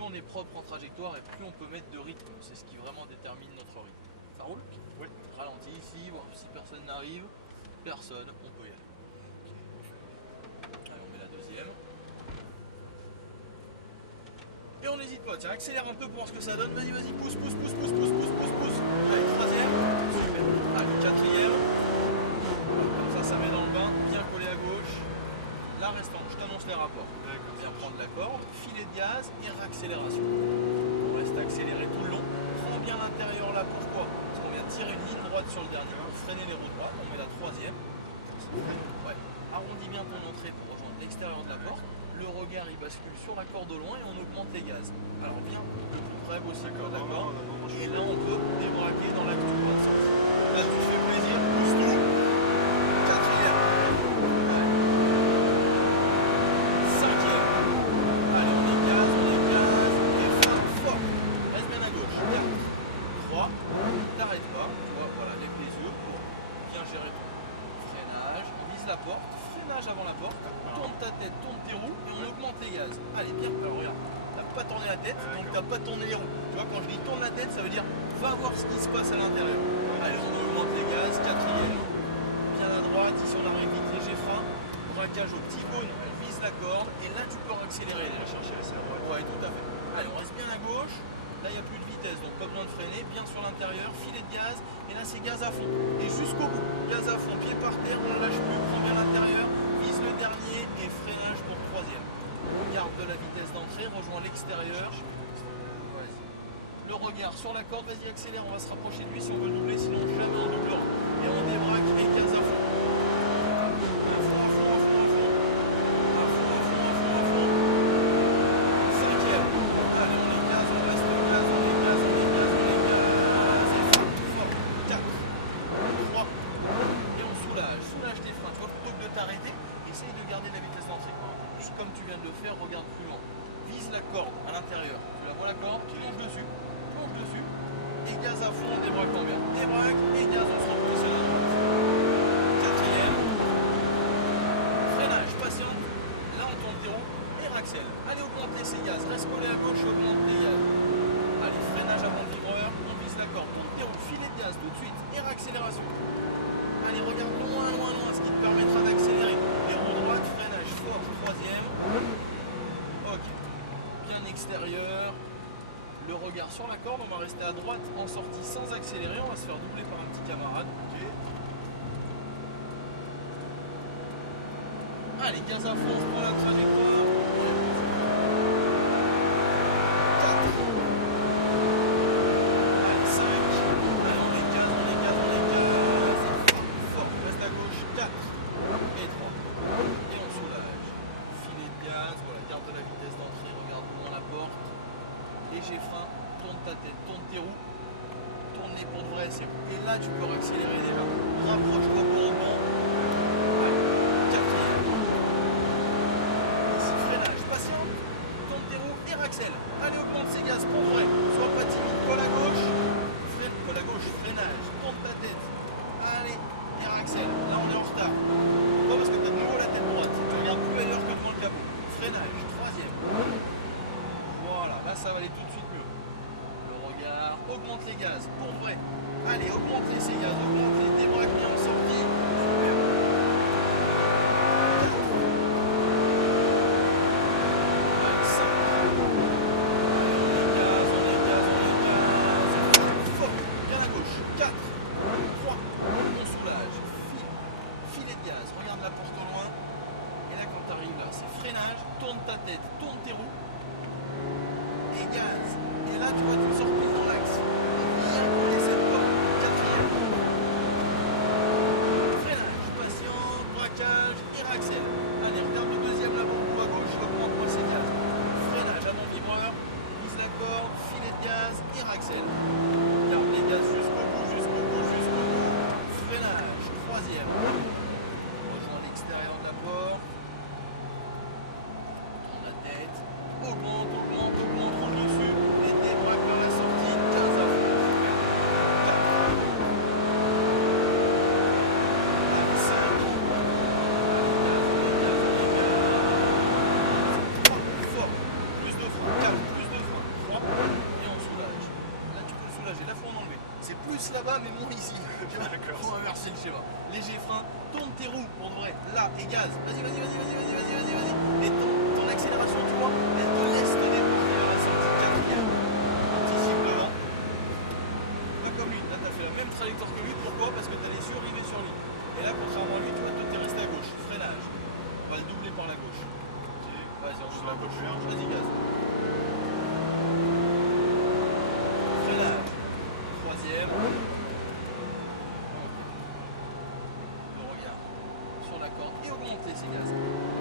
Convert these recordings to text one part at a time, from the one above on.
plus on est propre en trajectoire et plus on peut mettre de rythme. C'est ce qui vraiment détermine notre rythme. Ça roule? Oui. Ralentis ici, voir si personne n'arrive. Personne, on peut y aller. Allez, on met la deuxième. Et on n'hésite pas, tiens, accélère un peu pour voir ce que ça donne. Vas-y, vas-y, pousse, pousse, pousse, pousse, pousse, pousse, pousse, pousse. Allez, troisième. Super. Allez, quatrième. Comme ça met dans le bain, bien collé à gauche. Là, restant, je t'annonce les rapports. Bien prendre la corde, filet de gaz et réaccélération. On reste accéléré tout le long. Prends bien l'intérieur là, pourquoi? Parce qu'on vient de tirer une ligne droite sur le dernier pour freiner les roues droites. On met la troisième. Ouais. Arrondis bien ton entrée pour rejoindre l'extérieur de la porte. Le regard il bascule sur la corde au loin et on augmente les gaz. Alors bien, bref aussi, d'accord. Et là on peut débraquer dans l'axe du droit de sens. Là tu te fais plaisir, pousse tout. Quatrième. Ouais. Cinquième. Allez, on est gaz, et frein fort. Reste bien à gauche. 4, 3, t'arrêtes pas. Tu vois, voilà, lève les yeux pour bien gérer ton freinage. On vise la porte, freinage avant la porte. Tourne ta tête, tourne tes roues et on augmente les gaz. Allez, bien, alors regarde, t'as pas tourné la tête, donc t'as pas tourné les roues. Tu vois, quand je dis tourne la tête, ça veut dire va voir ce qui se passe à l'intérieur. Allez, on augmente les gaz, quatrième. Bien à droite, ici on arrive vite, léger frein. Braquage au petit cône, on vise la corde et là tu peux accélérer. On va chercher la serre. Ouais, tout à fait. Allez, on reste bien à gauche. Là, il n'y a plus de vitesse, donc pas besoin de freiner. Bien sur l'intérieur, filet de gaz. Et là, c'est gaz à fond. Et jusqu'au bout. Gaz à fond, pied par terre, on ne lâche plus. Prends bien l'intérieur. Vise le dernier et freinage pour troisième. Garde de la vitesse d'entrée, rejoins l'extérieur. Le regard sur la corde, vas-y, accélère. On va se rapprocher de lui si on veut doubler, sinon jamais on doublera. Et on débraque et gaz à fond. Regarde plus loin. Vise la corde à l'intérieur. Tu la vois la corde, plonge dessus, et gaz à fond en débraquant bien. Débraque et gaz, on se repositionne à droite. Quatrième. Freinage, patiente. Là on tourne tes roues et raccèle. Allez, augmente les gaz. Reste collé à gauche, augmente les gaz. Allez, freinage avant le vibreur. On vise la corde, tourne tes roues, filet de gaz tout de suite et réaccélération. Allez, regarde loin, loin, loin, ce qui te permettra d'accélérer. Les roues droites, freinage fort, troisième. Ok, bien extérieur, le regard sur la corde, on va rester à droite en sortie sans accélérer, on va se faire doubler par un petit camarade. Okay. Allez, gaz à fond, on prend la trajectoire. 4. Allez, 5. Allez, on est gaz. Fort, reste à gauche, 4 et 3. Et on soulage. Filet de gaz, voilà, garde de la vitesse d'entrée, regarde dans la porte. Léger frein, tourne ta tête, tourne tes roues. Tourne les ponts de vrai, c'est bon. Et là, tu peux accélérer déjà. Rapproche-toi pour le bon. Allez, augmente ses gaz pour vrai. Sois pas timide. Colle à gauche. Colle à gauche. Freinage. Tourne ta tête. Allez. Et réaccèle. Là, on est en retard. Pourquoi? Parce que tu as de nouveau la tête droite. Tu regardes plus ailleurs que devant le capot. Freinage. Troisième. Voilà. Là, ça va aller tout de suite mieux. Le regard. Augmente les gaz. Pour vrai. Allez, augmente ses gaz. Augmente les débraques bien en sortie. Super. Tourne ta tête, tourne tes roues et gaz. Et là, tu vois, tu sors plus dans l'axe. Bien coller cette porte. Quatrième. Freinage. Plus là-bas, mais moins ici. Tu vois, faut inverser le schéma. Léger frein, tourne tes roues pour de vrai. Là, et gaz. Vas-y, vas-y, vas-y, vas-y, vas-y, vas-y, vas-y, vas-y. Et ton accélération, tu vois, elle te laisse te découvrir à la sortie quatrième. Anticipe devant. Pas comme lui. Là, t'as fait la même trajectoire que lui. Pourquoi? Parce que t'allais surriver sur lui. Et là, contrairement à lui, tu vois, toi, t'es resté à gauche. Freinage. On va le doubler par la gauche. Vas-y, on double à gauche. Vas-y, gaz. Freinage. Troisième. On regarde sur la corde et augmenter ses gaz.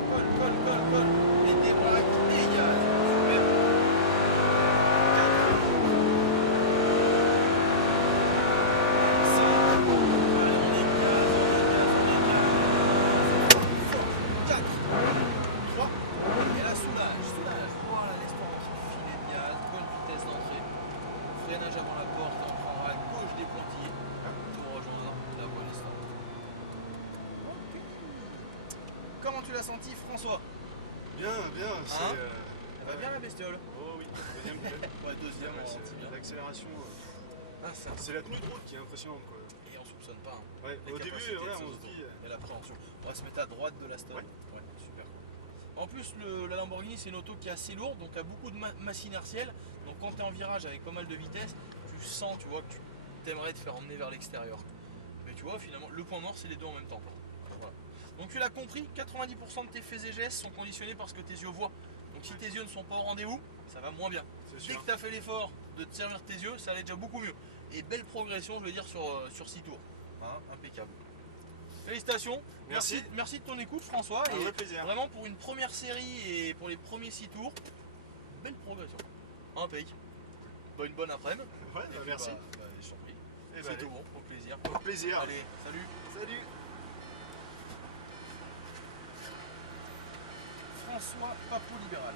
Colle, colle, colle, colle. Et débraque et gaz. Super. 5. Allez, on est gaz, on est gaz, on est gaz. 4. 3. Et là, soulage, soulage. Voilà, laisse-toi un petit filet de gaz. Bonne vitesse d'entrée. Freinage avant la porte, on prendra à gauche des pointillés. Pour rejoindre la bonne instant. Comment tu l'as senti, François? Bien, bien. Hein? Elle va bien la bestiole? Oh oui, deuxième peut-être. Ouais, deuxième, on c'est sent bien. l'accélération. Ah, ça. C'est la tenue de route qui est impressionnante, quoi. Et on soupçonne pas. Hein. Ouais, Les au début, capacités de ouais, ces on se autos. dit. Et l'appréhension. On va se mettre à droite de la Stone. Ouais. Super. En plus, la Lamborghini, c'est une auto qui est assez lourde, donc a beaucoup de masse inertielle. Donc quand tu es en virage avec pas mal de vitesse, tu sens, tu vois, que tu t'aimerais te faire emmener vers l'extérieur. Mais tu vois, finalement, le point mort, c'est les deux en même temps. Voilà. Donc tu l'as compris, 90% de tes faits et gestes sont conditionnés par ce que tes yeux voient. Donc si tes yeux ne sont pas au rendez-vous, ça va moins bien. Dès que tu as fait l'effort de te servir tes yeux, ça allait déjà beaucoup mieux. Et belle progression, je veux dire, sur 6 tours. Hein, impeccable. Félicitations. Merci. Merci de ton écoute, François. Un vrai plaisir. Vraiment, pour une première série et pour les premiers 6 tours, belle progression. Impec. Une bonne après-midi. Ouais, Et puis, merci. Je t'en prie. Eh C'est ben, tout bon, au plaisir. Au plaisir. Allez, salut. Salut. François Papou Libéral.